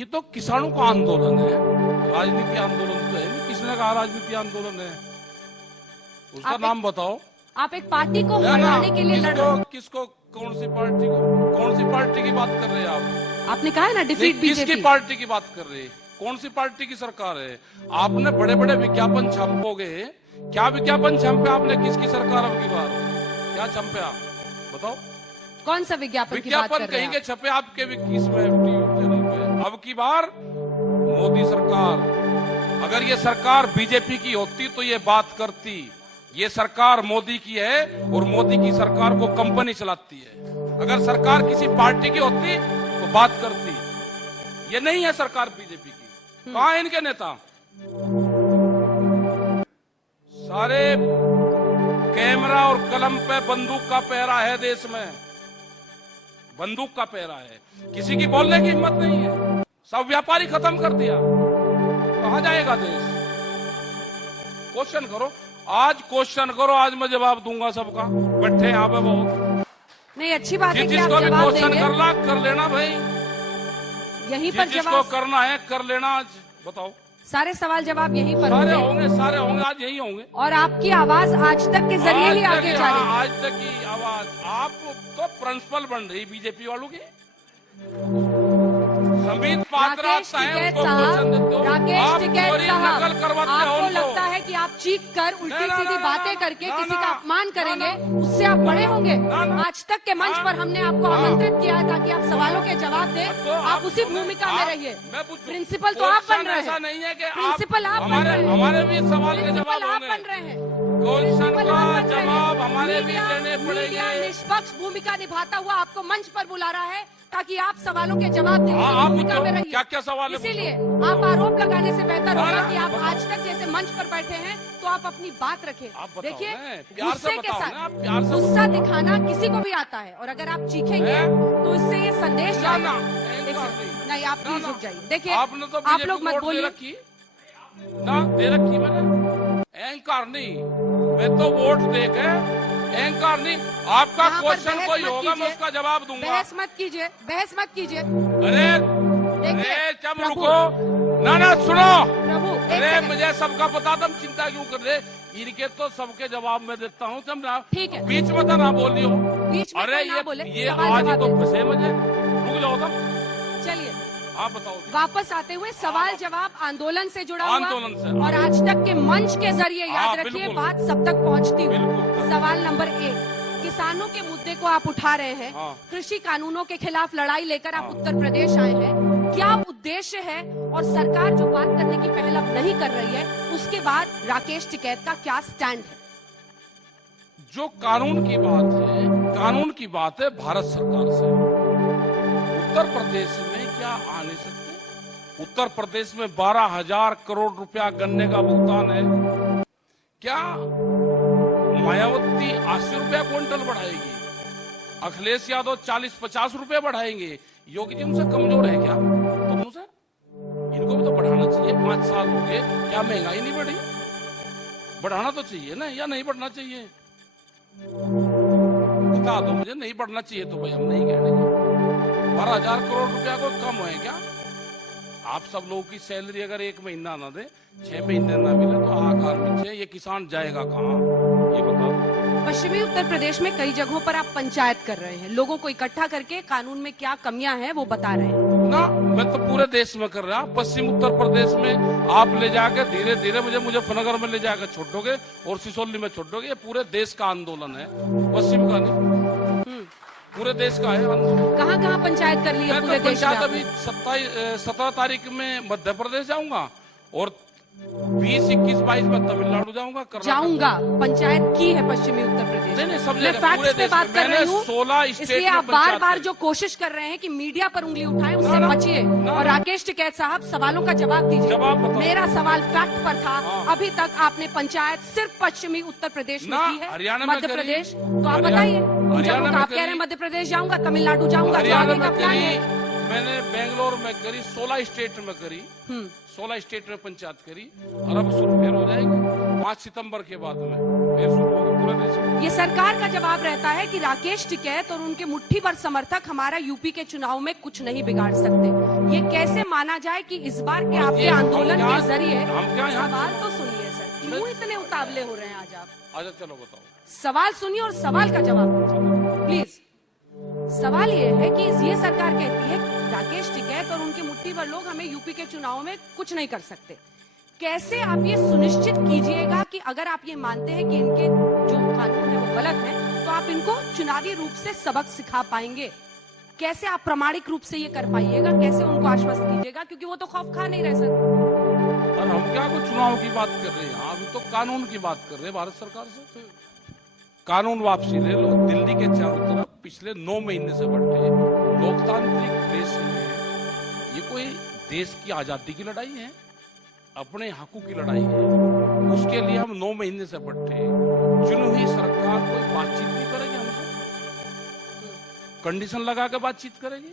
ये तो किसानों का आंदोलन है, राजनीति आंदोलन तो है नहीं। किसने कहा राजनीति आंदोलन है? उसका नाम बताओ। आप एक पार्टी को हटाने के लिए लड़ रहे हैं। किसको? कौन सी पार्टी को? कौन सी पार्टी की बात कर रहे हैं आप? आपने कहा है ना डिफीट बीजेपी। किसकी पार्टी की बात कर रहे हैं? कौन सी पार्टी की सरकार है? आपने बड़े बड़े विज्ञापन छापोगे, क्या विज्ञापन छापे आपने? किसकी सरकार अब की बार क्या छापे आप बताओ? कौन सा विज्ञापन की बात कर रहे हैं? कहीं के छपे आपके इसमें चैनल पे। अब की बार मोदी सरकार, अगर ये सरकार बीजेपी की होती तो ये बात करती। ये सरकार मोदी की है और मोदी की सरकार को कंपनी चलाती है। अगर सरकार किसी पार्टी की होती तो बात करती। ये नहीं है सरकार बीजेपी की। कहां है इनके नेता? सारे कैमरा और कलम पे बंदूक का पहरा है देश में, बंदूक का पहरा है। किसी की बोलने की हिम्मत नहीं है। सब व्यापारी खत्म कर दिया। कहां जाएगा देश? क्वेश्चन करो, आज क्वेश्चन करो, आज मैं जवाब दूंगा सबका। बैठे यहाँ पे बहुत नहीं, अच्छी बात है कि आप जिसको भी जवाब क्वेश्चन देंगे। कर लेना भाई, यहीं पर जिसको जवाब करना है कर लेना। आज बताओ, सारे सवाल जवाब यहीं पर सारे होंगे, सारे होंगे, आज यही होंगे। और आपकी आवाज आज तक के जरिए ही आगे जा रही है। आज तक की आवाज आप तो प्रिंसिपल बन रही बीजेपी वालों की। संबित पात्रा राकेश टिकैत साहब, आपको लगता है कि आप चीख कर उल्टी सीधी बातें करके किसी का अपमान करेंगे, उससे आप बड़े होंगे? आज तक के मंच पर हमने आपको आमंत्रित किया है ताकि आप सवालों के जवाब दें। आप उसी भूमिका में रहिए। प्रिंसिपल तो आप बन रहे हैं। नहीं है कि प्रिंसिपल आप बन रहे हैं। हमारे भी सवाल के जवाब आप बन रहे हैं। क्वेश्चन का जवाब हमारे भी देने पड़ेंगे। निष्पक्ष भूमिका निभाता हुआ आपको मंच पर बुला रहा है ताकि आप सवालों के जवाब दें। आप भूमिका में रहिए। क्या क्या सवाल है? इसीलिए आप आरोप लगाने से बेहतर होगा कि आप आज तक जैसे मंच पर बैठे हैं तो आप अपनी बात रखें। देखिए, गुस्से के साथ गुस्सा दिखाना किसी को भी आता है, और अगर आप चीखेंगे तो इससे ये संदेश जाएगा। नहीं, आप प्लीज रुक जाइए। देखिए, आप लोग मत बोलिए ना, दे रखी मैंने। अहंकार नहीं, मैं तो वोट देके अहंकार नहीं। आपका क्वेश्चन कोई होगा, मैं उसका जवाब दूंगा। बहस मत कीजिए, बहस मत कीजिए। अरे चम रुको ना सुनो प्रभु। अरे मुझे सबका पता, तुम चिंता क्यों कर रहे? इनके तो सबके जवाब मैं देता हूँ। तुम ठीक है, बीच में तो ना बोलियो। अरे ये आज ही तो फंसे मुझे। रुक जाओ तुम। चलिए आप बताओ। वापस आते हुए सवाल जवाब आंदोलन से जुड़ा हुआ, आंदोलन से, और आज तक के मंच के जरिए याद रखिए बात सब तक पहुंचती हुई। सवाल नंबर 1, किसानों के मुद्दे को आप उठा रहे हैं। कृषि कानूनों के खिलाफ लड़ाई लेकर आप उत्तर प्रदेश आए हैं। क्या उद्देश्य है? और सरकार जो बात करने की पहल अब नहीं कर रही है, उसके बाद राकेश टिकैत का क्या स्टैंड है? जो कानून की बात है, कानून की बात है भारत सरकार से। उत्तर प्रदेश में क्या आ नहीं सकते? उत्तर प्रदेश में 12,000 करोड़ रुपया गन्ने का भुगतान है। क्या मायावती 80 रुपया क्विंटल बढ़ाएगी? अखिलेश यादव 40-50 रुपया बढ़ाएंगे? योगी जी उनसे कमजोर है क्या? तुम उनसे, इनको भी तो बढ़ाना चाहिए। 5 साल हो गए, क्या महंगाई नहीं बढ़ी? बढ़ाना तो चाहिए ना, या नहीं बढ़ना चाहिए? बता दो मुझे। नहीं बढ़ना चाहिए तो भाई हम नहीं कह रहे। 12,000 करोड़ रुपया को कम है क्या? आप सब लोगों की सैलरी अगर 1 महीना ना दे, 6 महीने ना मिले तो आकार नीचे, ये किसान जाएगा कहाँ? ये बताओ। पश्चिमी उत्तर प्रदेश में कई जगहों पर आप पंचायत कर रहे हैं, लोगों को इकट्ठा करके कानून में क्या कमियां हैं वो बता रहे हैं ना। मैं तो पूरे देश में कर रहा। पश्चिम उत्तर प्रदेश में आप ले जाकर धीरे धीरे मुझे मुजफ्फरनगर में ले जाकर छोड़ोगे और सिसोली में छोड़ोगे। ये पूरे देश का आंदोलन है, पश्चिम का नहीं, पूरे देश का है। कहाँ कहाँ पंचायत कर ली है पूरे देश में? अभी 17 तारीख में मध्य प्रदेश जाऊंगा और 20, 21, 22 में तमिलनाडु जाऊंगा। पंचायत की है पश्चिमी उत्तर प्रदेश। नहीं, सब मैं फैक्ट्स पे बात कर रही हूँ। 16 स्टेट इसलिए आप बार बार जो कोशिश कर रहे हैं कि मीडिया पर उंगली उठाएं, उससे बचिए। और राकेश टिकैत साहब, सवालों का जवाब दीजिए। मेरा सवाल फैक्ट पर था। अभी तक आपने पंचायत सिर्फ पश्चिमी उत्तर प्रदेश में की है, मध्य प्रदेश तो आप बताइए। आप कह रहे हैं मध्य प्रदेश जाऊंगा, तमिलनाडु जाऊंगा, तो आगे का प्लान है? मैंने बेंगलोर में करी, 16 स्टेट में करी, 16 स्टेट में पंचायत करी, और अब शुरू फिर हो जाएगी 5 सितंबर के बाद में फिर शुरू होगी पूरे देश में। ये सरकार का जवाब रहता है कि राकेश टिकैत और उनके मुट्ठी भर समर्थक हमारा यूपी के चुनाव में कुछ नहीं बिगाड़ सकते। ये कैसे माना जाए कि इस बार के आपके आंदोलन के जरिए, सवाल तो सुनिए सर, क्यों इतने उतावले हो रहे हैं आज आप? अच्छा चलो बताओ, सवाल सुनिए और सवाल का जवाब दीजिए प्लीज। सवाल ये है कि ये सरकार कहती है राकेश टिकैत और उनकी मुट्ठी भर लोग हमें यूपी के चुनाव में कुछ नहीं कर सकते। कैसे आप ये सुनिश्चित कीजिएगा कि अगर आप ये मानते हैं कि इनके जो कानून है वो गलत है, तो आप इनको चुनावी रूप से सबक सिखा पाएंगे? कैसे आप प्रामाणिक रूप से ये कर पाइएगा? कैसे उनको आश्वस्त कीजिएगा? क्योंकि वो तो खौफ खा नहीं रह सकते। और हम क्या कुछ चुनाव की बात कर रहे हैं, अभी तो कानून की बात कर रहे हैं भारत सरकार से। कानून वापसी ले लो। दिल्ली के चारों तरफ पिछले 9 महीने से बैठे लोकतांत्रिक देश में, ये कोई देश की आजादी की लड़ाई है, अपने हकों की लड़ाई है, उसके लिए हम 9 महीने से बैठे। चुनी हुई सरकार कोई बातचीत नहीं करेगी हमसे, कंडीशन लगा के बातचीत करेगी।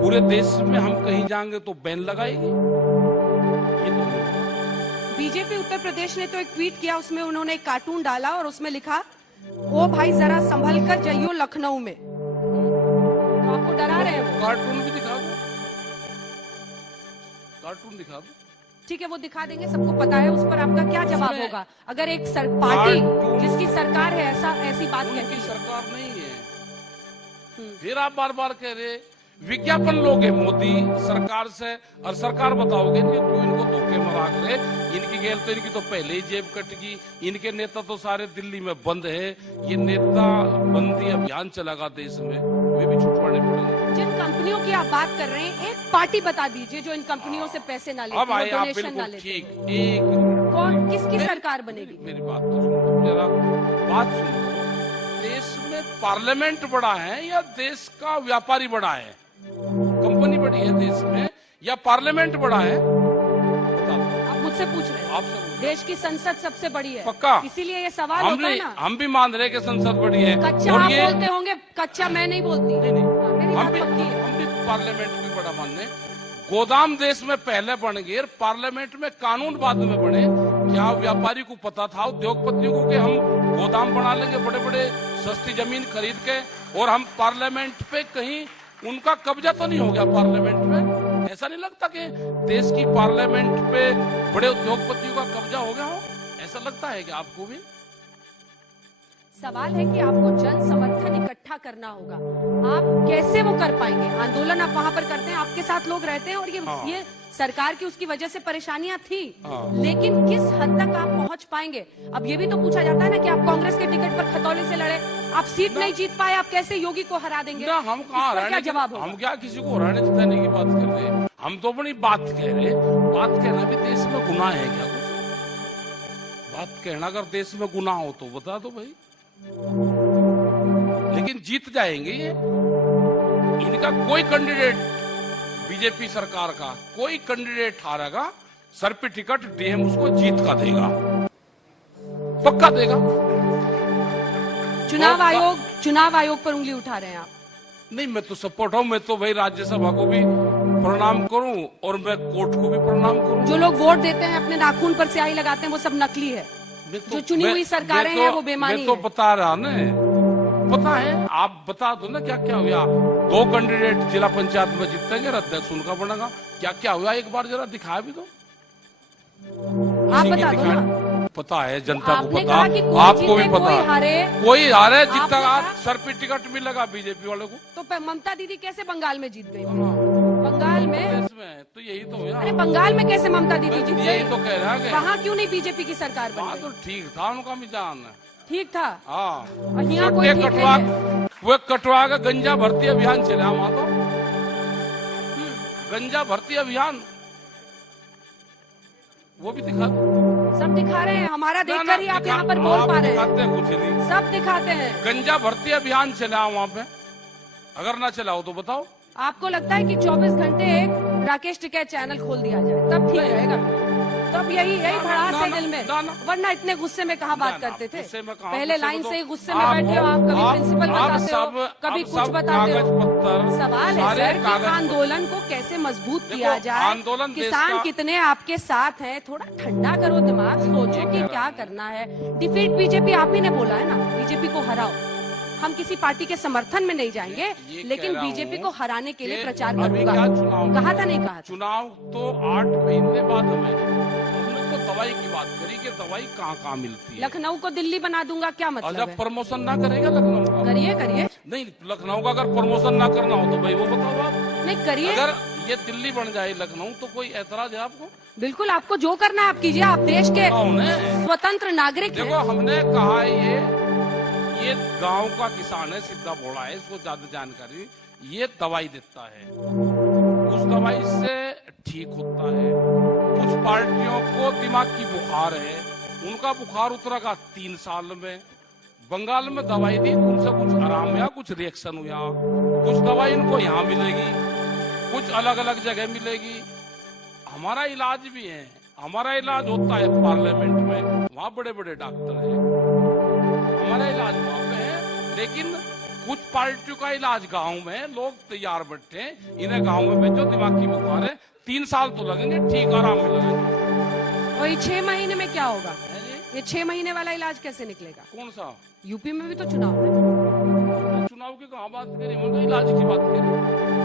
पूरे देश में हम कहीं जाएंगे तो बैन लगाएगी। ये तो बीजेपी उत्तर प्रदेश ने तो एक ट्वीट किया, उसमें उन्होंने एक कार्टून डाला और उसमें लिखा, ओ भाई जरा संभल कर जाइयो लखनऊ में। तो आपको डरा रहे हैं? कार्टून भी दिखा दो, कार्टून दिखा दो। ठीक है, वो दिखा देंगे, सबको पता है। उस पर आपका क्या जवाब होगा अगर एक पार्टी जिसकी सरकार है ऐसी बात कहती है? सरकार नहीं है। फिर आप बार बार कह रहे विज्ञापन लोगे मोदी सरकार से, और सरकार बताओगे कि तू इनको धोखे में रख रहे, इनकी गेल तो इनकी तो पहले ही जेब कटगी, इनके नेता तो सारे दिल्ली में बंद है, ये नेता बंदी अभियान चलेगा देश में, वे भी छुटवाने पड़ेंगे। जिन कंपनियों की आप बात कर रहे हैं, एक पार्टी बता दीजिए जो इन कंपनियों से पैसे ना लेती, डोनेशन ना लेती। ठीक, एक कौन, किसकी सरकार बनेगी? मेरी बात तो सुनो, मेरा बात सुनो। देश में पार्लियामेंट बड़ा है या देश का व्यापारी बड़ा है? कंपनी बड़ी है देश में या पार्लियामेंट बड़ा है? आप मुझसे पूछ रहे हैं? आपसे। देश की संसद सबसे बड़ी है, पक्का। इसीलिए ये सवाल होता है ना। हम भी मान रहे कि संसद बड़ी है। कच्चा आप बोलते होंगे, कच्चा मैं नहीं बोलती। नहीं, हम भी पार्लियामेंट में बड़ा मानने। गोदाम देश में पहले बन गए, पार्लियामेंट में कानून बाद में बने। क्या व्यापारी को पता था, उद्योगपतियों को, कि हम गोदाम बना लेंगे बड़े बड़े सस्ती जमीन खरीद के, और हम पार्लियामेंट पे कहीं उनका कब्जा तो नहीं हो गया पार्लियामेंट में? ऐसा नहीं लगता कि देश की पार्लियामेंट पे बड़े उद्योगपतियों का कब्जा हो गया हो? ऐसा लगता है कि आपको भी? सवाल है कि आपको जन समर्थन इकट्ठा करना होगा। आप कैसे वो कर पाएंगे? आंदोलन आप वहां पर करते हैं, आपके साथ लोग रहते हैं, और ये सरकार की उसकी वजह से परेशानियां थी, लेकिन किस हद तक आप पहुंच पाएंगे? अब ये भी तो पूछा जाता है ना कि आप कांग्रेस के टिकट पर खतौले से लड़े, आप सीट नहीं जीत पाए, आप कैसे योगी को हरा देंगे? ना, हम कहाँ क्या जवाब होगा? हम क्या किसी को हराने जिताने की बात कर रहे हैं? हम तो अपनी बात कह रहे हैं। बात कहना भी देश में गुनाह है क्या? कुछ बात कहना अगर देश में गुनाह हो तो बता दो भाई। लेकिन जीत जाएंगे ये। इनका कोई कैंडिडेट, बीजेपी सरकार का कोई कैंडिडेट हारेगा, सर पे टिकट डीएम उसको जीत का देगा, पक्का देगा। चुनाव आयोग पर उंगली उठा रहे हैं आप? नहीं, मैं तो सपोर्ट हूं। मैं तो भाई राज्यसभा को भी प्रणाम करूं और मैं कोर्ट को भी प्रणाम करूं। जो लोग वोट देते हैं, अपने नाखून पर स्याही लगाते हैं, वो सब नकली है। जो चुनी हुई सरकारें हैं वो बेमानी है। मैं तो बता रहा ना, पता है। आप बता दो ना क्या क्या हुआ। 2 कैंडिडेट जिला पंचायत में जीतेंगे, अध्यक्ष उनका बनेगा। क्या क्या हुआ एक बार जरा दिखा भी दो। आप बता दो ना। पता है, जनता को पता, आपको भी पता। कोई हारे जीता, सर पे टिकट मिलेगा बीजेपी वाले को। तो ममता दीदी कैसे बंगाल में जीत गई? बंगाल में तो यही तो हुआ। अरे बंगाल में कैसे ममता दीदी जीत गई? यही तो कह रहा है। वहाँ क्यों नहीं बीजेपी की सरकार बनी? तो ठीक था, उनका मिजान ठीक था। हाँ, यहाँ कोई ठीक नहीं है। वो कटवा का गंजा भर्ती अभियान चला वहाँ तो। गंजा भर्ती अभियान वो भी दिखा दो। सब दिखा रहे हैं, हमारा देखकर ही आप यहाँ पर बोल पा रहे हैं। कुछ नहीं, सब दिखाते हैं। गंजा भर्ती अभियान चला वहाँ पे, अगर ना चलाओ तो बताओ। आपको लगता है कि 24 घंटे राकेश टिकैत चैनल खोल दिया जाए तब ठीक रहेगा? तब यही भड़ास है दिल में, वरना इतने गुस्से में कहाँ बात करते थे? पहले लाइन से ही गुस्से में बैठे हो आप, कभी प्रिंसिपल बताते हो, कभी कुछ बताते हो। सवाल है सर कि आंदोलन को कैसे मजबूत किया जाए, किसान कितने आपके साथ हैं, थोड़ा ठंडा करो दिमाग, सोचो कि क्या करना है। डिफीट बीजेपी आप ही ने बोला है ना, बीजेपी को हराओ। हम किसी पार्टी के समर्थन में नहीं जाएंगे, लेकिन बीजेपी को हराने के लिए प्रचार करूंगा। कहा था नहीं कहा? चुनाव तो 8 महीने बाद हमें, हमने तो दवाई की बात करी कि दवाई कहाँ मिलती है। लखनऊ को दिल्ली बना दूंगा क्या मतलब है? जब प्रमोशन ना करेगा लखनऊ का, करिए नहीं, लखनऊ का अगर प्रमोशन ना करना हो तो भाई वो बताओ आप। नहीं करिए, अगर ये दिल्ली बन जाए लखनऊ तो कोई ऐतराज है आपको? बिल्कुल, आपको जो करना है आप कीजिए, आप देश के स्वतंत्र नागरिक हैं। देखो हमने कहा ये गांव का किसान है, सीधा भोला है, इसको ज्यादा जानकारी, ये दवाई देता है, उस दवाई से ठीक होता है। कुछ पार्टियों को दिमाग की बुखार है, उनका बुखार उतरेगा 3 साल में। बंगाल में दवाई दी, उनसे कुछ आराम हुआ, कुछ रिएक्शन हुआ, कुछ दवाई इनको यहाँ मिलेगी, कुछ अलग अलग जगह मिलेगी। हमारा इलाज भी है, हमारा इलाज होता है पार्लियामेंट में, वहाँ बड़े बड़े डॉक्टर हैं, हमारा इलाज वहाँ पे है। लेकिन कुछ पार्टियों का इलाज गांव में, लोग तैयार बैठे हैं, इन्हें गांव में भेजो, दिमाग की बुखार है, 3 साल तो लगेंगे, ठीक आराम में लगेंगे। और 6 महीने में क्या होगा? ये 6 महीने वाला इलाज कैसे निकलेगा? कौन सा? यूपी में भी तो चुनाव है। चुनाव की कहाँ बात करें, हम तो इलाज की बात करें।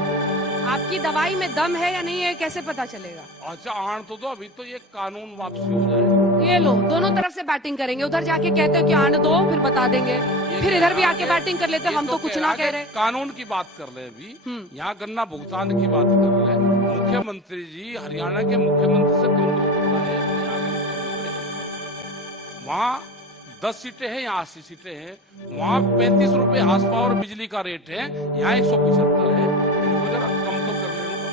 आपकी दवाई में दम है या नहीं है कैसे पता चलेगा? अच्छा आन तो दो, अभी तो ये कानून वापसी हो जाए। ये लो, दोनों तरफ से बैटिंग करेंगे, उधर जाके कहते हैं कि आन दो, फिर बता देंगे, फिर इधर भी आके बैटिंग कर लेते, हम तो कुछ ना कह रहे। कानून की बात कर रहे अभी, यहाँ गन्ना भुगतान की बात कर रहे हैं। मुख्यमंत्री जी हरियाणा के मुख्यमंत्री से वहाँ 10 सीटें हैं, यहाँ 80 सीटें हैं, वहाँ 35 रुपए हाउस पावर बिजली का रेट है, यहाँ 175 है। इनको जरा कम तो कर लेना।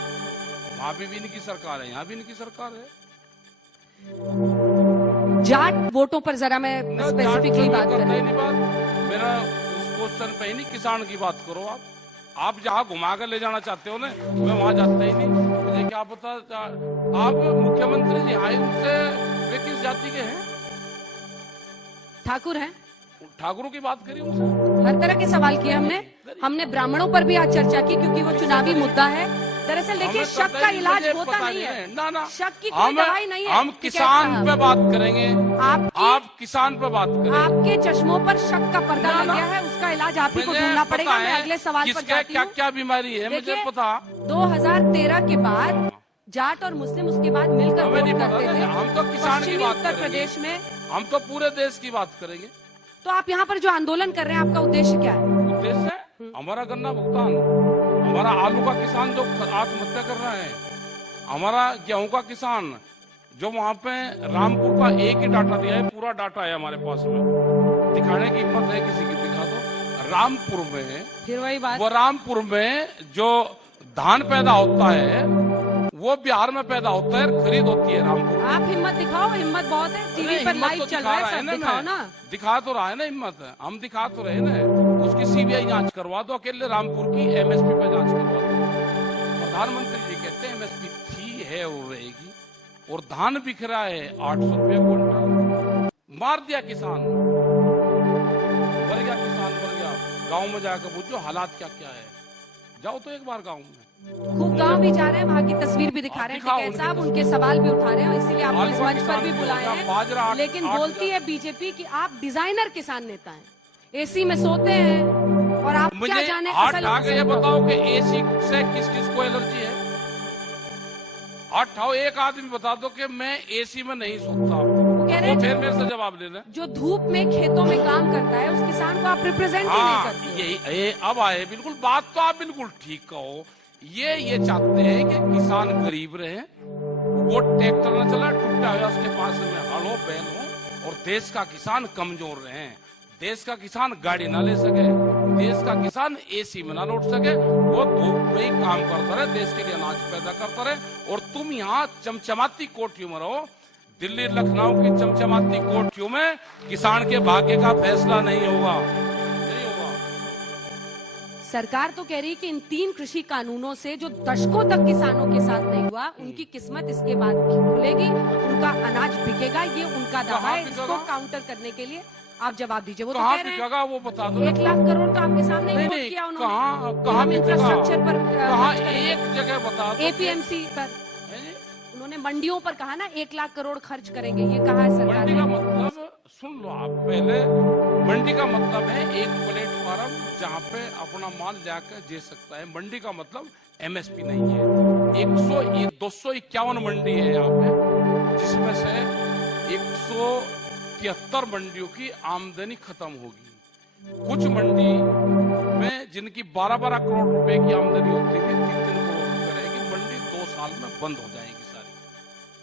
वहाँ भी इनकी सरकार है, यहाँ भी इनकी सरकार है। जाट वोटों पर जरा मैं स्पेसिफिकली बात कर रही हूँ। मेरा उस क्वेश्चन पे ही नहीं, किसान की बात करो आप जहाँ घुमा कर ले जाना चाहते हो ना, मैं वहाँ जाता ही नहीं, मुझे क्या पता। आप मुख्यमंत्री जी आए, उनसे वे किस जाति के हैं? ठाकुर हैं। ठाकुरों की बात करी उनसे, हर तरह के सवाल किए हमने ब्राह्मणों पर भी आज चर्चा की, क्योंकि वो चुनावी मुद्दा है। दरअसल देखिए, शक का इलाज होता नहीं है, ना शक की कोई दवाई नहीं है। हम किसान पे बात करेंगे, आप किसान पे बात करेंगे। आपके चश्मों पर शक का पर्दा लग गया है, उसका इलाज आप ही को ढूंढना पड़ेगा। मैं अगले सवाल पर जाती हूँ। क्या बीमारी है मुझे पता। 2013 के बाद जाट और मुस्लिम उसके बाद मिलकर वोट करते थे। हम तो किसान की बात उत्तर प्रदेश में, हम तो पूरे देश की बात करेंगे। तो आप यहाँ पर जो आंदोलन कर रहे हैं, आपका उद्देश्य क्या है? उद्देश्य है हमारा गन्ना भुगतान, हमारा आलू का किसान जो आत्महत्या कर रहा है, हमारा गेहूं का किसान जो वहाँ पे रामपुर का एक ही डाटा दिया है, पूरा डाटा है हमारे पास में, दिखाने की हिम्मत है किसी की, दिखा दो। रामपुर में फिर वही बात, वो रामपुर में जो धान पैदा होता है वो बिहार में पैदा होता है, खरीद होती है रामपुर। आप हिम्मत दिखाओ, हिम्मत बहुत है, टीवी पर लाइव चल रहा है, सब दिखाओ ना। दिखा तो रहा है ना हिम्मत, हम दिखा तो रहे ना। उसकी सीबीआई जांच करवा दो, अकेले रामपुर की एमएसपी पे जांच करवा दो। प्रधानमंत्री जी कहते हैं एमएसपी थी, है और रहेगी, और धान बिक रहा है 800 रुपये क्विंटल। मार दिया किसान, मर गया किसान, मर गया। गाँव में जाकर पूछो हालात क्या क्या है, जाओ तो एक बार गाँव में। खूब गांव भी जा रहे हैं, वहाँ की तस्वीर भी दिखा रहे हैं साहब, उनके सवाल भी उठा रहे हैं, इसीलिए आपको इस मंच पर भी बुलाए हैं। लेकिन बोलती है बीजेपी कि आप डिजाइनर किसान नेता हैं, एसी में सोते हैं, और आप क्या जाने असल। ये बताओ कि एसी से किस किस को एलर्जी है? हाथ उठाओ, एक आदमी बता दो कि मैं एसी में नहीं सोता। कह रहे हैं फिर मेरे से जवाब ले लें। जो धूप में खेतों में काम करता है, उस किसान को आप रिप्रेजेंट ही नहीं करते। यही अब आए, बिल्कुल बात तो आप बिल्कुल ठीक कहो। ये चाहते हैं कि किसान गरीब रहे, वो ट्रैक्टर न चला टूटा हुआ उसके पास में हल हो, बैल हो, और देश का किसान कमजोर रहे, देश का किसान गाड़ी ना ले सके, देश का किसान एसी में ना लौट सके, वो धूप में ही काम करता रहे, देश के लिए अनाज पैदा करता रहे। और तुम यहाँ चमचमाती कोठियों में रहो, दिल्ली लखनऊ की चमचमाती कोठियों में किसान के भाग्य का फैसला नहीं होगा। सरकार तो कह रही है कि इन 3 कृषि कानूनों से जो दशकों तक किसानों के साथ नहीं हुआ, उनकी किस्मत इसके बाद खुलेगी, उनका अनाज बिकेगा। ये उनका दावा है। इसको काउंटर करने के लिए आप जवाब दीजिए। वो तो कह रहे हैं वो बता दो। 1 लाख करोड़ तो आपके सामने ही वोट किया उन्होंने। कहाँ इंफ्रास्ट्रक्चर पर, एक जगह बता दो। एपीएमसी पर उन्होंने मंडियों पर कहा ना 1 लाख करोड़ खर्च करेंगे, ये कहा है सरकार मंडी ने। का मतलब सुन लो आप पहले। मंडी का मतलब है एक प्लेटफॉर्म जहाँ पे अपना माल जाकर दे सकता है। मंडी का मतलब एमएसपी नहीं है। 251 मंडी है यहाँ पे, जिसमें से 173 मंडियों की आमदनी खत्म होगी। कुछ मंडी में जिनकी 12-12 करोड़ रुपए की आमदनी होती थी, 3-3 करोड़ रुपए रहेगी। मंडी 2 साल में बंद हो जाएगी, सारी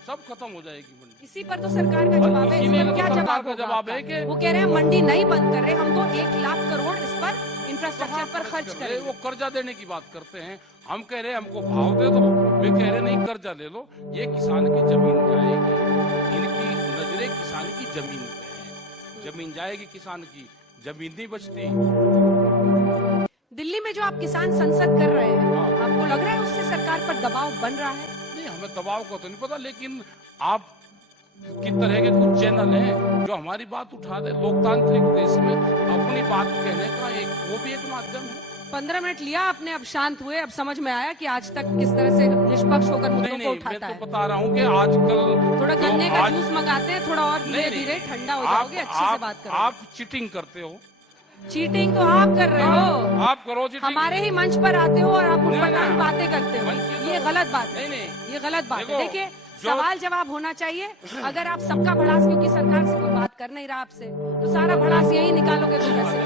सब खत्म हो जाएगी मंडी। इसी पर तो सरकार का जवाब है। इसमें क्या जवाब है कि वो कह रहे हैं मंडी नहीं बंद कर रहे, हम तो 1 लाख करोड़ इस पर इंफ्रास्ट्रक्चर पर खर्च करें। वो कर्जा देने की बात करते हैं। हम कह रहे हैं हमको भाव दे दो, वे कह रहे नहीं कर्जा ले लो। ये किसान की जमीन जाएगी, इनकी नजरें किसान की जमीन पे है। जमीन जाएगी किसान की, जमीन नहीं बचती। दिल्ली में जो आप किसान संसद कर रहे हैं, आपको लग रहा है उससे सरकार पर दबाव बन रहा है? नहीं, हमें दबाव का तो नहीं पता, लेकिन आप किस तरह के कुछ चैनल हैं जो हमारी बात उठा दे। लोकतांत्रिक देश में अपनी बात कहने का वो भी एक माध्यम है। 15 मिनट लिया आपने, अब शांत हुए, अब समझ में आया कि आज तक किस तरह से निष्पक्ष होकर मुद्दों को उठाता है। मैं तो बता रहा हूँ कि आजकल थोड़ा गन्ने का जूस मंगाते हैं, थोड़ा और धीरे धीरे ठंडा हो जाओगे। अच्छे से बात करो। आप चीटिंग करते हो। चीटिंग तो आप कर रहे हो। आप करो चीटिंग। हमारे ही मंच पर आते हो और आप उठपटांग बातें करते हो। ये गलत बात है। ये गलत बात है। देखिए, सवाल जवाब होना चाहिए। अगर आप सबका भड़ास, क्योंकि सरकार से कोई बात कर नहीं रहा आपसे, तो सारा भड़ास यही निकालोगे तो कैसे?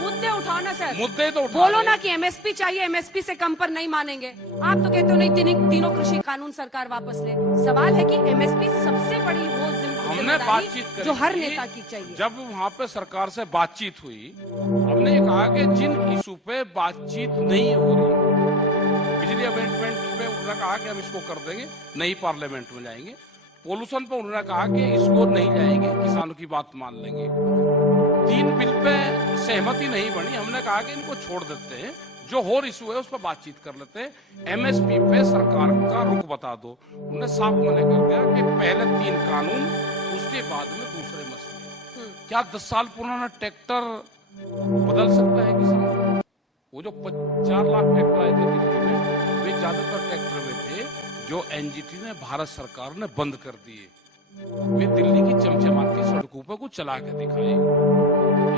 मुद्दे उठाओ ना सर। मुद्दे तो बोलो ना कि एमएसपी चाहिए, एमएसपी से कम पर नहीं मानेंगे। आप तो कहते हो नहीं, तीनों कृषि कानून सरकार वापस ले। सवाल है कि एमएसपी सबसे बड़ी वो हमने बातचीत करी जो हर नेता की चाहिए। जब वहाँ पे सरकार से बातचीत हुई, हमने कहा कि जिन इशू पे बातचीत नहीं हो रही, बिजली अमेंडमेंट पे उन्होंने कहा कि हम इसको कर देंगे, नहीं पार्लियामेंट में जाएंगे। पोल्यूशन पे उन्होंने कहा कि इसको नहीं जाएंगे, किसानों की बात मान लेंगे। 3 बिल पे सहमति नहीं बनी, हमने कहा कि इनको छोड़ देते हैं, जो और इशू है उस पर बातचीत कर लेते हैं। एमएसपी पे सरकार का रुख बता दो। उन्होंने साफ मना कर दिया कि पहले 3 कानून, उसके बाद में दूसरे मसले। क्या 10 साल पुराना ट्रैक्टर बदल सकता है किसान? वो जो 4 लाख ट्रैक्टर आए थे दिल्ली में, वे ज्यादातर ट्रैक्टर में थे जो एनजीटी ने, भारत सरकार ने बंद कर दिए। वे दिल्ली की चमचमाती सड़कों पर कुछ चला के दिखाए।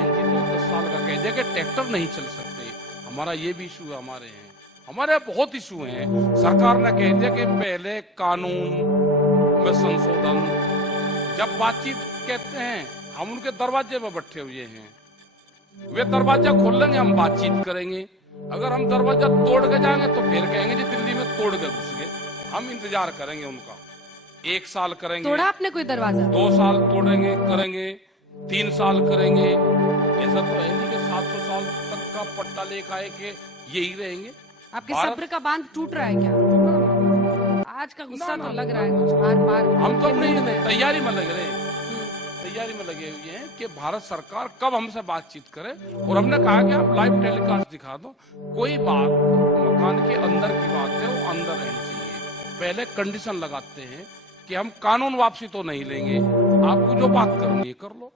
एनजीटी ने 10 साल का कह दिया कि ट्रैक्टर नहीं चल सकते। हमारा ये भी इशू हमारे हैं, हमारे बहुत इशू हैं। सरकार ने कह दिया कि पहले कानून में संशोधन। जब बातचीत कहते हैं, हम उनके दरवाजे पर बैठे हुए हैं। वे दरवाजा खोल लेंगे, हम बातचीत करेंगे। अगर हम दरवाजा तोड़ के जाएंगे तो फिर कहेंगे जी दिल्ली में तोड़ के घुस गए। हम इंतजार करेंगे उनका। 1 साल करेंगे। तोड़ा आपने कोई दरवाजा? 2 साल तोड़ेंगे, करेंगे, 3 साल करेंगे। ऐसा तो है नहीं कि 700 साल तक का पट्टा लेकर आए के यही रहेंगे। आपके सब्र का बांध टूट रहा है क्या? आज का गुस्सा तो लग रहा है कुछ बार। हम तो अपनी तैयारी में लग रहे हैं, तैयारी में लगे हुए हैं कि भारत सरकार कब हमसे बातचीत करे। और हमने कहा कि आप लाइव टेलीकास्ट दिखा दो। कोई बात मकान के अंदर की बात है, वो अंदर रहनी चाहिए। पहले कंडीशन लगाते हैं कि हम कानून वापसी तो नहीं लेंगे, आपको जो बात करनी है कर लो।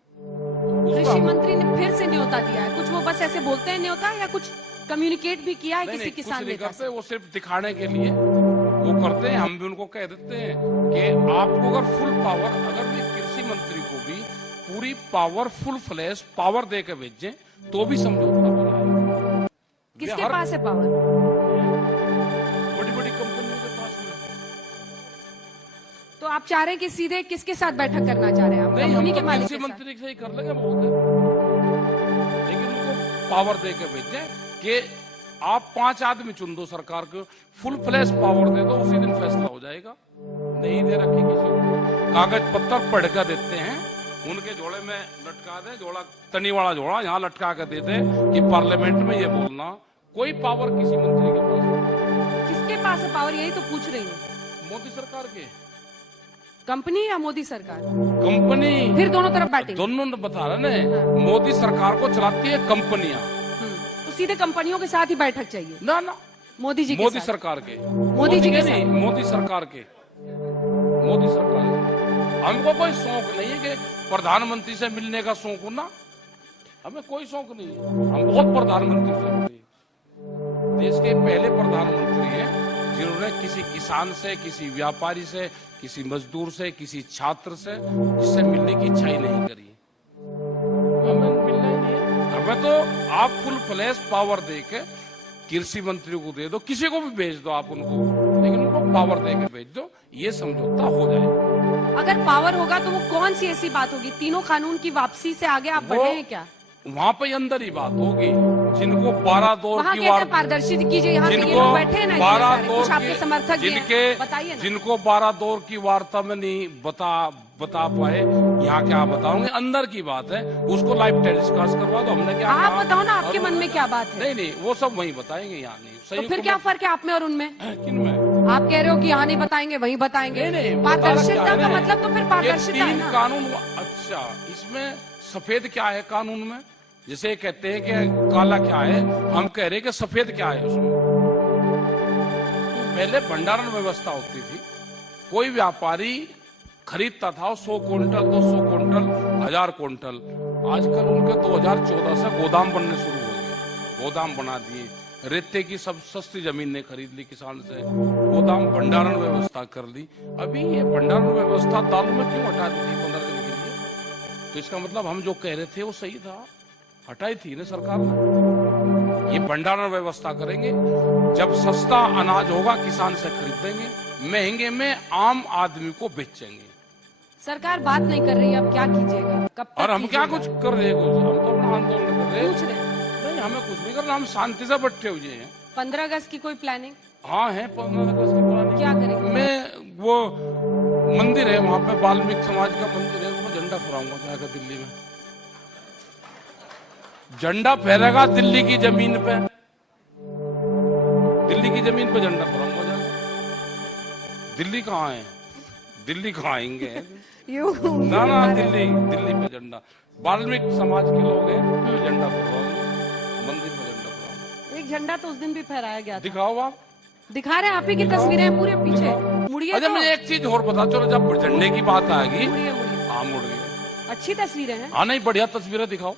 कृषि मंत्री ने फिर से न्योता दिया है। कुछ वो बस ऐसे बोलते हैं न्योता, या कुछ कम्युनिकेट भी किया है किसी किसान नेता से? वो सिर्फ दिखाने के लिए वो करते हैं। हम भी उनको कह देते हैं कि आपको अगर फुल पावर, अगर भी कृषि मंत्री को भी पूरी पावर, फुल फ्लैश पावर दे के भेजें तो भी समझौता हो रहा है। किसके पास है पावर? बड़ी बड़ी कंपनियों के पास में। तो आप चाह रहे हैं कि सीधे किसके साथ बैठक करना चाह रहे हैं आप? नहीं, हम के मालिक कृषि मंत्री से ही कर लेंगे, लेकिन उनको पावर दे के भेजें कि आप 5 आदमी चुन दो, सरकार को फुल फ्लैश पावर दे दो, उसी दिन फैसला हो जाएगा। नहीं दे रखे किसी को, कागज पत्तर पढ़ कर देते हैं, उनके जोड़े में लटका दे, जोड़ा तनी वाला जोड़ा यहाँ लटका कर दे दे कि पार्लियामेंट में ये बोलना। कोई पावर किसी मंत्री के पास। किसके पास है पावर, यही तो पूछ रही हूँ। मोदी सरकार के। कंपनी या मोदी सरकार? कंपनी। फिर दोनों तरफ बैठे, दोनों बता रहे ना। मोदी सरकार को चलाती है कंपनियां। तो सीधे कंपनियों के साथ ही बैठक चाहिए? ना ना, मोदी जी के मोदी साथ? सरकार के, मोदी जी के नहीं, मोदी सरकार के, मोदी सरकार के। हमको कोई शौक नहीं है कि प्रधानमंत्री से मिलने का शौक हो ना, हमें कोई शौक नहीं है। हम बहुत प्रधानमंत्री से मिले, देश के पहले प्रधानमंत्री हैं जिन्होंने किसी किसान से, किसी व्यापारी से, किसी मजदूर से, किसी छात्र से जिससे मिलने की इच्छा ही नहीं करी। हमें मिलना ही नहीं है। हमें तो आप फुल फ्लैश पावर दे के कृषि मंत्री को दे दो, किसी को भी भेज दो आप उनको, लेकिन उनको पावर दे के भेज दो, ये समझौता हो जाए। अगर पावर होगा तो वो कौन सी ऐसी बात होगी? तीनों कानून की वापसी से आगे आप बढ़े हैं क्या? वहाँ पे अंदर ही बात होगी। जिनको 12 दौर की वार, पारदर्शी कीजिए, यहाँ के ये जिनको लोग बैठे हैं ना, 12 दौर कुछ आपके समर्थक भी हैं, बताइए ना। जिनको 12 दौर की वार्ता में नहीं बता पाए, यहाँ क्या बताओगे? अंदर की बात है, उसको लाइव टेलीकास्ट करवा दो। हमने क्या आप बताओ ना, आपके मन में क्या बात है? नहीं नहीं, वो सब वहीं बताएंगे, यहाँ नहीं। तो फिर क्या फर्क है आप में और उनमें? किनमें? आप कह रहे हो कि यहाँ नहीं बताएंगे, वहीं बताएंगे। नहीं, पारदर्शिता का मतलब तो फिर पारदर्शिता है ना। कानून, अच्छा, इसमें सफेद क्या है कानून में? जैसे कहते हैं कि काला क्या है, हम कह रहे हैं कि सफेद क्या है उसमें। पहले भंडारण व्यवस्था होती थी, कोई व्यापारी खरीदता था 100 क्विंटल, 200 क्विंटल, 1000 क्विंटल। आजकल उनके 2014 से गोदाम बनने शुरू हो गए, गोदाम बना दिए, रेते की सब सस्ती जमीन ने खरीद ली किसान से, गोदाम भंडारण व्यवस्था कर ली। अभी ये भंडारण व्यवस्था दालों में क्यों हटा दी थी 15 दिन के लिए? तो इसका मतलब हम जो कह रहे थे वो सही था, हटाई थी ना सरकार ने। ये भंडारण व्यवस्था करेंगे, जब सस्ता अनाज होगा किसान से खरीदेंगे, महंगे में आम आदमी को बेचेंगे। सरकार बात नहीं कर रही है, अब क्या कीजिएगा? कब तक? और हम क्या कुछ कर रहे हैं? कुछ हम तो अपना आंदोलन कर रहे हैं। पूछ रहे हैं? नहीं, हमें कुछ नहीं करना, हम शांति से बैठे हुए हैं। 15 अगस्त की कोई प्लानिंग? हाँ है, 15 अगस्त की प्लानिंग। क्या करेंगे? मैं वो मंदिर है वहाँ पे, वाल्मीकि समाज का मंदिर है, उसमें झंडा फहराऊंगा जाकर दिल्ली में। झंडा फहरेगा दिल्ली की जमीन पे, दिल्ली की जमीन पे झंडा फहराऊंगा जाकर। दिल्ली कहाँ है? दिल्ली कहाँ आएंगे? ना ना, दिल्ली पे झंडा, वाल्मीकि समाज के लोग हैं, झंडा फहराएंगे, मंदिर में झंडा फहराएंगे। एक झंडा तो उस दिन भी फहराया गया था। दिखाओ आप। दिखा रहे हैं, आप ही की तस्वीरें हैं पूरे पीछे। मुड़िए। अच्छा, मुझे एक चीज और बता, चलो जब झंडे की बात आएगी, हाँ मुड़ गए। अच्छी तस्वीरें हैं। हाँ नहीं, बढ़िया तस्वीरें दिखाओ।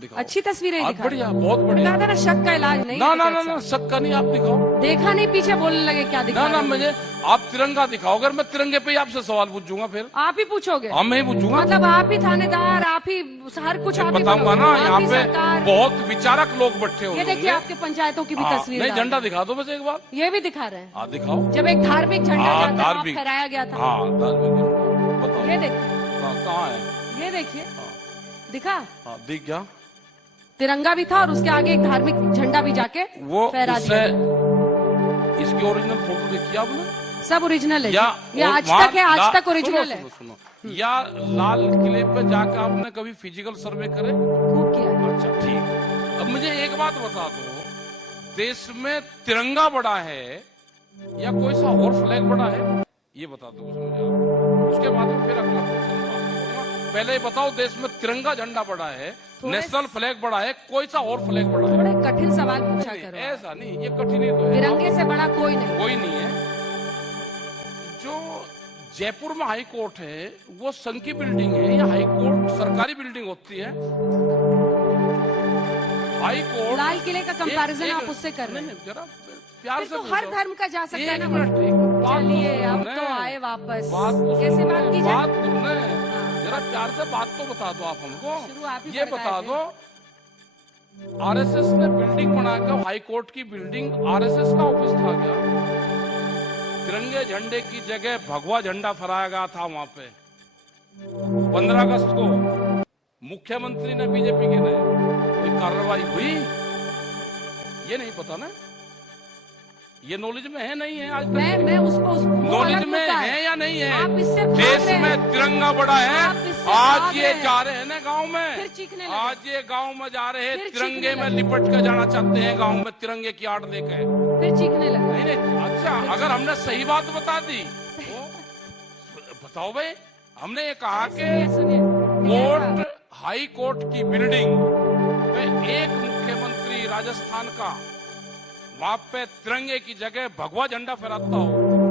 दिखाओ। अच्छी तस्वीरें दिखाओ। बढ़िया, बहुत बढ़िया। ना शक का इलाज नहीं। ना ना ना, शक का नहीं, आप दिखाओ। देखा नहीं, पीछे बोलने लगे क्या दिखा? ना मुझे आप तिरंगा दिखाओ, अगर मैं तिरंगे पे ही आपसे सवाल पूछूंगा फिर आप ही पूछोगे? हाँ मैं ही पूछूंगा। मतलब आप ही थानेदार, आप ही हर कुछ आप ही बताऊंगा ना। यहाँ पे सरकार। बहुत विचारक लोग बैठे हुए। ये देखिए आपके पंचायतों की भी तस्वीर। नहीं, झंडा दिखा दो बस एक बार। ये भी दिखा रहे हैं। हाँ दिखाओ। जब एक धार्मिक झंडा फहराया गया था। हाँ धार्मिक, बताओ। ये देखिए कहाँ है? ये देखिए, दिखा? हाँ दिख गया। तिरंगा भी था और उसके आगे एक धार्मिक झंडा भी जाके वो फहरा दिया। इसकी ओरिजिनल फोटो देखी आपने? सब ओरिजिनल है। ये आज तक है, आज तक ओरिजिनल है। सुनो, या लाल किले पे जाकर आपने कभी फिजिकल सर्वे करे? खूब किया। अच्छा ठीक। अब मुझे एक बात बता दो, देश में तिरंगा बड़ा है या कोई सा और फ्लैग बड़ा है? ये बता दो मुझे। उसके बाद में फिर अगला क्वेश्चन करूंगा। पहले बताओ, देश में तिरंगा झंडा बड़ा है, नेशनल फ्लैग बड़ा है, कोई सा और फ्लैग बड़ा है? बड़े कठिन सवाल पूछा करो। ऐसा नहीं, ये कठिन ही तो है। तिरंगे से बड़ा कोई नहीं, कोई नहीं है। जो जयपुर में हाई कोर्ट है वो संघ की बिल्डिंग है या हाई कोर्ट सरकारी बिल्डिंग होती है? हाई कोर्ट, लाल किले का कंपैरिजन आप उससे कर रहे हैं। जरा प्यार से तो हर धर्म का जा सकता है ना। चलिए अब तो आए वापस। बात कैसे बात की जाए? बात तुमने जरा प्यार से बात तो बता दो आप हमको। ये बता दो, आरएसएस ने बिल्डिंग बनाकर, हाई कोर्ट की बिल्डिंग आरएसएस का ऑफिस था क्या? तिरंगे झंडे की जगह भगवा झंडा फहराया गया था वहां पे 15 अगस्त को। मुख्यमंत्री ने, बीजेपी के ने, कोई कार्रवाई हुई? ये नहीं पता ना, ये नॉलेज में है नहीं है आज तक? मैं उसको नॉलेज में है या नहीं है? आप इससे देश में तिरंगा बड़ा है। आज ये जा रहे हैं ना गांव में, फिर चीखने लगे। आज ये गांव में जा रहे हैं, तिरंगे में लिपट कर जाना चाहते हैं गांव में, तिरंगे की आड़ लेकर फिर चीखने लगे। नहीं, अच्छा अगर हमने सही बात बता दी तो बताओ भाई। हमने ये कहा कि कोर्ट, हाई कोर्ट की बिल्डिंग में एक मुख्यमंत्री राजस्थान का वहां पे तिरंगे की जगह भगवा झंडा फहराता हो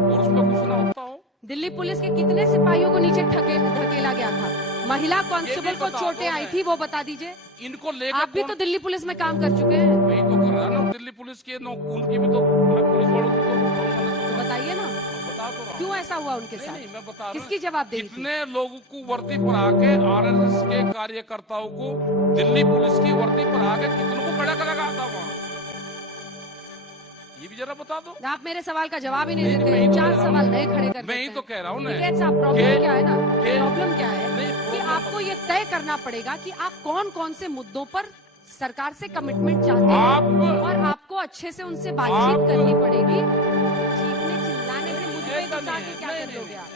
और उस पर कुछ ना होता हो। दिल्ली पुलिस के कितने सिपाहियों को नीचे धकेला गया था? महिला कांस्टेबल को चोटें आई थी, वो बता दीजिए। इनको लेकर आप भी तो दिल्ली पुलिस में काम कर चुके हैं। वही तो कर रहा है ना दिल्ली पुलिस की, उनकी भी तो पुलिस वालों की तो बताइए ना, बता तो रहा हूं। क्यों ऐसा हुआ उनके साथ? नहीं, मैं बता रहा हूं। किसकी जवाबदेही? कितने लोगों को वर्दी पर आके आरएसएस के कार्यकर्ताओं को दिल्ली पुलिस की वर्दी पर आके कितनों को खड़ा कर लगा था वहां, ये भी जरा बता दो। आप मेरे सवाल का जवाब ही नहीं देते हैं, 4 सवाल नए खड़े कर देते हैं। मैं ही तो कह रहा हूँ ना। प्रॉब्लम क्या है ना, प्रॉब्लम क्या है कि आपको ये तय करना पड़ेगा कि आप कौन कौन से मुद्दों पर सरकार से कमिटमेंट चाहते हैं और आपको अच्छे से उनसे बातचीत करनी पड़ेगी। चीखने चिल्लाने से मुझ पे गुस्सा के क्या कर दोगे आप?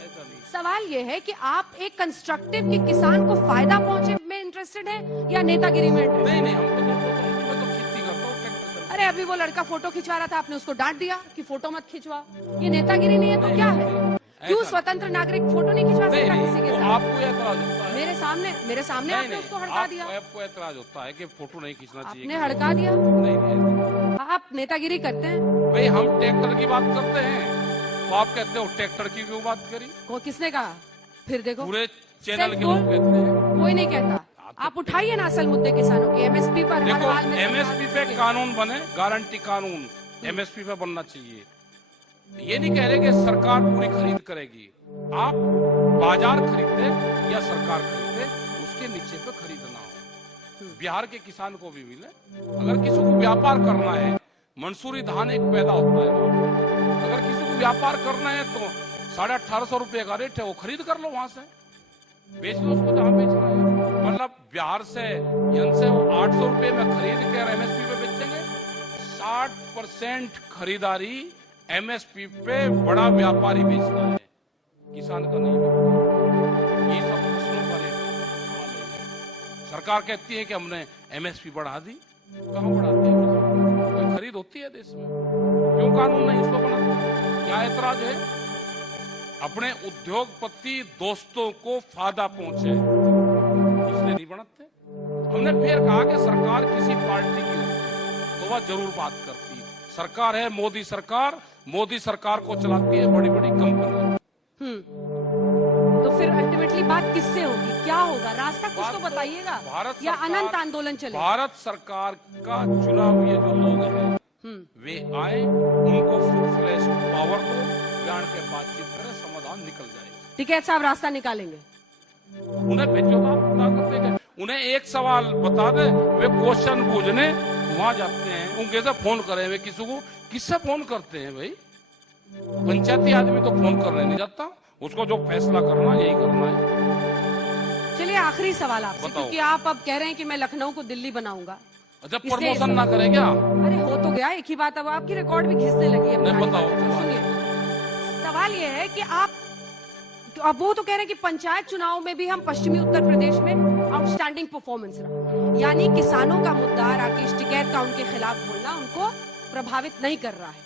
सवाल ये है कि आप एक कंस्ट्रक्टिव कि किसान को फायदा पहुंचे में इंटरेस्टेड है या नेतागिरी में इंटरेस्टेड? नहीं, मैं तो खेती करता हूँ। अरे अभी वो लड़का फोटो खिंचवा रहा था, आपने उसको डांट दिया कि फोटो मत खिंचवा। ये नेतागिरी नहीं है तो क्या है? क्यों स्वतंत्र नागरिक फोटो नहीं खिंचवा सकता किसी के साथ? आपको एतराज होता है? मेरे सामने आपने उसको हड़का दिया। आपको एतराज होता है कि फोटो नहीं खींचना चाहिए? आपने हड़का दिया। नहीं, आप नेतागिरी करते हैं। भाई हम ट्रैक्टर की बात करते हैं तो आप कहते हो ट्रैक्टर की क्यों बात करी? किसने कहा? फिर देखो पूरे चैनल के लोग कहते हैं। कोई नहीं कहता। आप उठाइए ना असल मुद्दे किसानों के। एमएसपी पर देखो, एमएसपी पे कानून बने, गारंटी कानून एमएसपी पे बनना चाहिए। ये नहीं कह रहे कि सरकार पूरी खरीद करेगी। आप बाजार खरीदे या सरकार खरीदे, उसके नीचे पे खरीदना हो। बिहार के किसान को भी मिले। अगर किसी को व्यापार करना है, मंसूरी धान एक पैदा होता है, अगर किसी को व्यापार करना है तो 1850 रुपए का रेट है, वो खरीद कर लो, वहां से बेच लो उसको जहां बेचना है। मतलब बिहार से यहाँ वो 800 रुपए में खरीद कर एमएसपी पे बेचेंगे। 60% खरीदारी एमएसपी पे बड़ा व्यापारी बेचता है, किसान का नहीं बेचता। ये सब फसलों का रेट सरकार कहती है कि हमने एमएसपी बढ़ा दी। कहां बढ़ाती है? कोई खरीद होती है देश में? क्यों कानून नहीं इसको बनाता? क्या ऐतराज है? अपने उद्योगपति दोस्तों को फायदा पहुंचे इसलिए नहीं बनाते। हमने फिर कहा कि सरकार किसी पार्टी की हो तो वह जरूर बात करती है। सरकार है मोदी सरकार, मोदी सरकार को चलाती है बड़ी बड़ी कंपनी। तो फिर अल्टीमेटली बात किससे होगी? क्या होगा? रास्ता कुछ तो बताइएगा, या अनंत आंदोलन चले? भारत सरकार का चुनाव ये जो लोग हैं वे आए, उनको फुल फ्लैश पावर को जान के बातचीत करें, समाधान निकल जाएगा। टिकैत साहब रास्ता निकालेंगे। उन्हें भेजो, ताकत देंगे। उन्हें एक सवाल बता दे, वे क्वेश्चन पूछने वहां जाते हैं। उनके से फोन करें, वे किसी को किससे फोन करते हैं? भाई पंचायती आदमी तो फोन करने नहीं जाता, उसको जो फैसला करना यही करना है। चलिए आखिरी सवाल आपसे, क्योंकि आप अब कह रहे हैं कि मैं लखनऊ को दिल्ली बनाऊंगा। अच्छा, प्रमोशन ना करें क्या? अरे हो तो गया एक ही बात, अब आपकी रिकॉर्ड भी घिसने लगी है। नहीं, बताओ। सुनिए, सवाल ये है कि आप अब वो तो कह रहे हैं कि पंचायत चुनाव में भी हम पश्चिमी उत्तर प्रदेश में आउटस्टैंडिंग परफॉर्मेंस रहा, यानी किसानों का मुद्दा राकेश टिकैत का उनके खिलाफ बोलना उनको प्रभावित नहीं कर रहा है।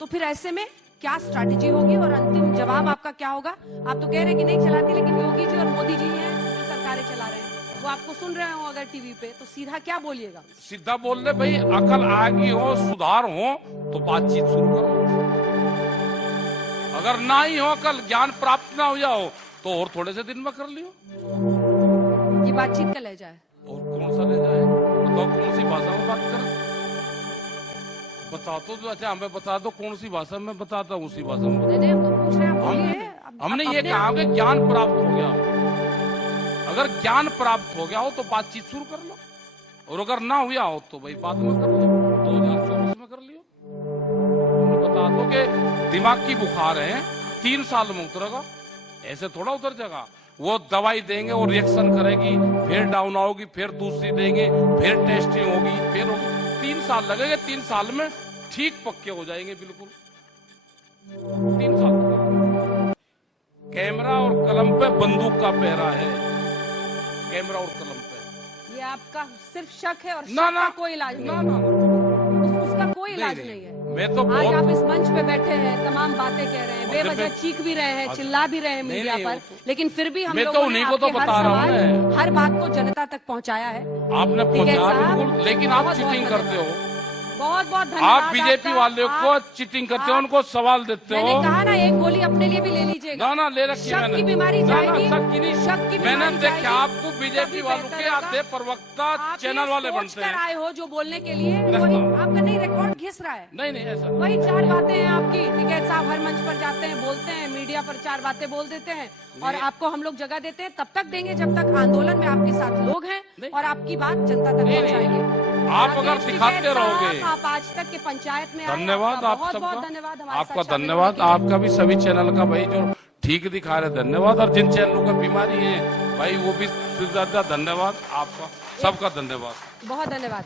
तो फिर ऐसे में क्या स्ट्रैटेजी होगी और अंतिम जवाब आपका क्या होगा? आप तो कह रहे हैं कि नहीं चलाती, लेकिन योगी जी और मोदी जी हैं जो सरकारें चला रहे हैं, वो आपको सुन रहे हो अगर टीवी पे, तो सीधा क्या बोलिएगा? सीधा बोल दे भाई, अकल आएगी हो, सुधार हो तो बातचीत शुरू करो। अगर ना ही हो अकल, ज्ञान प्राप्त ना हो जाओ तो और थोड़े से दिन में कर लियो। ये बातचीत का ले जाए और कौन सा ले जाए? बताओ कौन सी भाषा में बात करें? बता तो अच्छा, हमें बता दो कौन सी भाषा में बताता हूँ, उसी भाषा में। नहीं, हम तो पूछ रहे हैं। हमने ये कहा कि ज्ञान प्राप्त हो गया। अगर ज्ञान प्राप्त हो गया हो तो बातचीत शुरू कर लो, और अगर ना हुआ हो तो भाई बाद में कर लो, 2024 में कर लियो। बता दो कि दिमाग की बुखार है, 3 साल में उतरेगा, ऐसे थोड़ा उतर जाएगा। वो दवाई देंगे और रिएक्शन करेगी, फिर डाउन आओगी, फिर दूसरी देंगे, फिर टेस्टिंग होगी, फिर होगी। 3 साल लगेंगे, 3 साल में ठीक पक्के हो जाएंगे, बिल्कुल 3 साल। कैमरा और कलम पे बंदूक का पहरा है, कैमरा और कलम पे। ये आपका सिर्फ शक है और शक ना, का कोई इलाज नहीं? ना। उसका कोई इलाज नहीं है। मैं तो आज आप इस मंच पे बैठे हैं, तमाम बातें कह रहे हैं, बेवजह चीख भी रहे हैं, चिल्ला भी रहे हैं मीडिया पर, लेकिन फिर भी हम लोगों ने आपके हर सवाल, हर बात को जनता तक पहुंचाया है। आपने पहुंचाया बिल्कुल, लेकिन आप चीटिंग करते हो। बहुत बहुत धन्यवाद। आप बीजेपी वाले को चीटिंग करते हो, उनको सवाल देते हो। मैंने कहा ना एक गोली अपने लिए भी ले लीजिएगा। ना ले रखी शक मैंने। की बीमारी जाएगी। शक की नहीं। शक की मैंने बीमारी देखा जाएगी। आपको बीजेपी वालों के आधे प्रवक्ता चैनल वाले बनते हैं। आए हो जो बोलने के लिए, वही आपका नहीं रिकॉर्ड घिस रहा है। नहीं ऐसा वही चार बातें हैं आपकी। टिकैत साहब हर मंच पर जाते हैं, बोलते हैं, मीडिया पर चार बातें बोल देते हैं और आपको हम लोग जगह देते हैं। तब तक देंगे जब तक आंदोलन में आपके साथ लोग हैं और आपकी बात जनता तक पहुंचाएंगे। आप अगर दिखाते रहोगे। आप आज तक के पंचायत में धन्यवाद आप सबका। बहुत धन्यवाद आपका धन्यवाद। आपका भी सभी चैनल का भाई जो ठीक दिखा रहे धन्यवाद, और जिन चैनलों का बीमारी है भाई वो भी ज्यादा धन्यवाद। आपका सबका धन्यवाद। बहुत धन्यवाद।